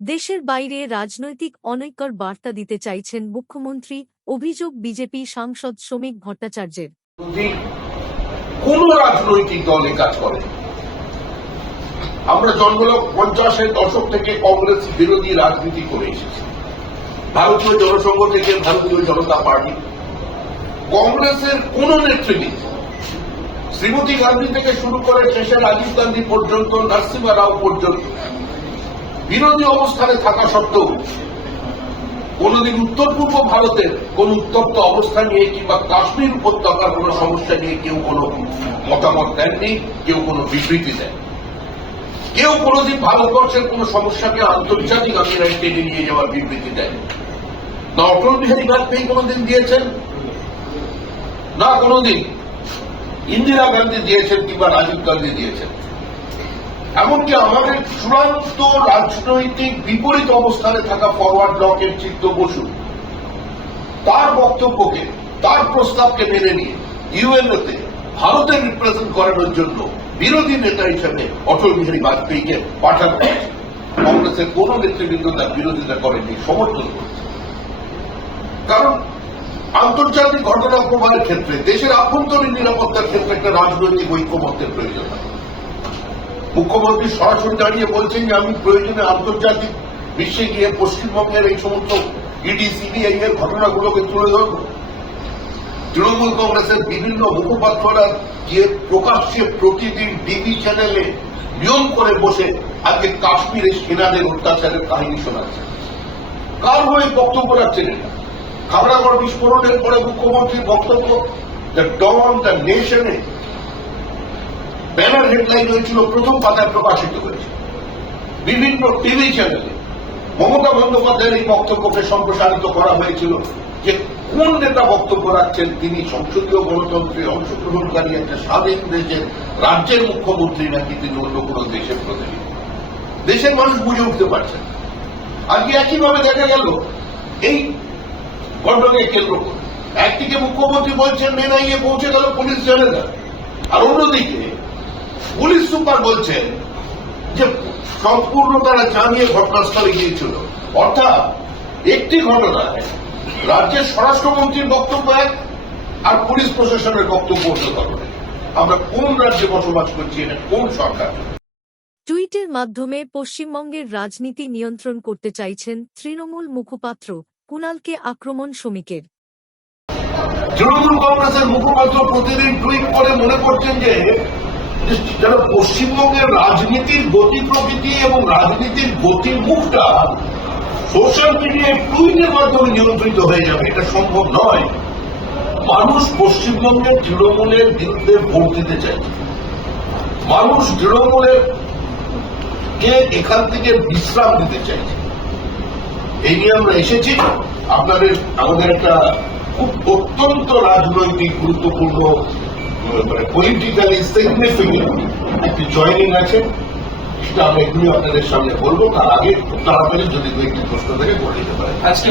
দেশের বাইরে রাজনৈতিক অনৈক্যর বার্তা দিতে চাইছেন মুখ্যমন্ত্রী, অভিযোগ বিজেপি সাংসদ শ্রমিক ভট্টাচার্যের। কোন রাজনৈতিক দলে কাজ করে, আমরা জন্মলক 50-এর দশক থেকে কংগ্রেস বিরোধী রাজনীতি করে এসেছি। ভারতীয় জনসংঘ থেকে ভারতীয় জনতা পার্টি, কংগ্রেসের কোন নেতৃবৃন্দ, শ্রীমতী গান্ধী থেকে শুরু করে শেষে রাজীব গান্ধী পর্যন্ত, নরসিংহ রাও পর্যন্ত বিরোধী অবস্থানে থাকা সত্ত্বেও কোনদিন উত্তর পূর্ব ভারতের কোন উত্তপ্ত অবস্থা নিয়ে কিংবা কাশ্মীর উপত্যকার কোন সমস্যা নিয়ে কেউ কোন মতামত দেননি, কেউ কোন বিবৃতি দেন, কেউ কোনদিন ভারতবর্ষের কোন সমস্যাকে আন্তর্জাতিক আঙিনায় টেনে নিয়ে যাওয়ার বিবৃতি দেন না। অটল বিহারী বাজপেয়ী কোনদিন দিয়েছেন না, কোনদিন ইন্দিরা গান্ধী দিয়েছেন কিংবা রাজীব গান্ধী দিয়েছেন। এমনকি আমাদের চূড়ান্ত রাজনৈতিক বিপরীত অবস্থানে থাকা ফরওয়ার্ড ব্লকের চিত্ত বসু তার বক্তব্যকে, তার প্রস্তাবকে মেনে নিয়ে ইউএনওতে ভারতের রিপ্রেজেন্ট করানোর জন্য বিরোধী নেতা হিসেবে অটল বিহারী বাজপেয়ীকে পাঠানো হয়েছে। কংগ্রেসের কোন নেতৃবৃন্দ তার বিরোধিতা করেনি, সমর্থন করেছে। কারণ আন্তর্জাতিক ঘটনা প্রবাহের ক্ষেত্রে, দেশের আভ্যন্তরীণ নিরাপত্তার ক্ষেত্রে একটা রাজনৈতিক ঐক্যমত্যের প্রয়োজন হয়। মুখ্যমন্ত্রী সরাসরি দাঁড়িয়ে বলছেন যে আমি প্রয়োজনে আন্তর্জাতিক বিশ্বে গিয়ে পশ্চিমবঙ্গের এই সমস্ত ইডি সিবিআই এর ঘটনাগুলোকে তুলে ধরব। তৃণমূল কংগ্রেসের বিভিন্ন মুখপাত্ররা গিয়ে প্রকাশ্যে প্রতিদিন টিভি চ্যানেলে নিয়ম করে বসে আজকে কাশ্মীরে সেনাদের অত্যাচারের কাহিনী শোনাচ্ছে। কার হয়ে বক্তব্য রাখছেন এটা? খাগড়াগড় বিস্ফোরণের পরে মুখ্যমন্ত্রীর বক্তব্য দ্য ডন দ্য নেশনে ব্যানার হেডলাইন হয়েছিল, প্রথম পাতায় প্রকাশিত হয়েছে বিভিন্ন টিভি চ্যানেলে। মমতা বন্দ্যোপাধ্যায়ের এই বক্তব্যকে সম্প্রসারিত করা হয়েছিল যে কোন নেতা বক্তব্য রাখছেন, তিনি সংসদীয় গণতন্ত্রে অংশগ্রহণকারী একটা স্বাধীন দেশের রাজ্যের মুখ্যমন্ত্রী নাকি তিনি অন্য কোন দেশের প্রতিনিধি। দেশের মানুষ বুঝে উঠতে পারছেন। আজকে একইভাবে দেখা গেল এই ঘটনাকে কেন্দ্র করে একদিকে মুখ্যমন্ত্রী বলছেন এনআইএ পৌঁছে গেল, পুলিশ জানে না, আর অন্যদিকে পুলিশ সুপার বলছেন যে সম্পূর্ণ তারা জানিয়ে ঘটনাস্থলে গিয়েছিল। অর্থাৎ একটি ঘটনায় রাজ্যের স্বরাষ্ট্রমন্ত্রীর বক্তব্য এক, আর পুলিশ প্রশাসনের বক্তব্য অন্য ধরনের। আমরা কোন রাজ্যে বসবাস করছি? এটা কোন সরকার? টুইটের মাধ্যমে পশ্চিমবঙ্গের রাজনীতি নিয়ন্ত্রণ করতে চাইছেন তৃণমূল মুখপাত্র কুণালকে আক্রমণ শ্রমিকের। তৃণমূল কংগ্রেসের মুখপাত্র প্রতিদিন টুইট করে মনে করছেন যে যারা পশ্চিমবঙ্গের রাজনীতির গতি প্রকৃতি এবং রাজনীতির গতির মুখটা সোশ্যাল মিডিয়ায় টুইটের মাধ্যমে নিয়ন্ত্রিত হয়ে যাবে। এটা সম্ভব নয়। মানুষ পশ্চিমবঙ্গের তৃণমূলের বিরুদ্ধে ভোট দিতে চাইছে। মানুষ তৃণমূলের কে এখান থেকে বিশ্রাম দিতে চাইছে। এই নিয়ে আমরা এসেছি। আমাদের একটা খুব অত্যন্ত রাজনৈতিক গুরুত্বপূর্ণ পলিটিক্যালি সিগনিফিকেন্ট একটি জয়েনিং আছে, সেটা আমরা এগুলি আপনাদের সামনে বলবো। তার আগে খুব তাড়াতাড়ি যদি দু একটি প্রশ্ন থেকে করে দিতে পারে। আজকে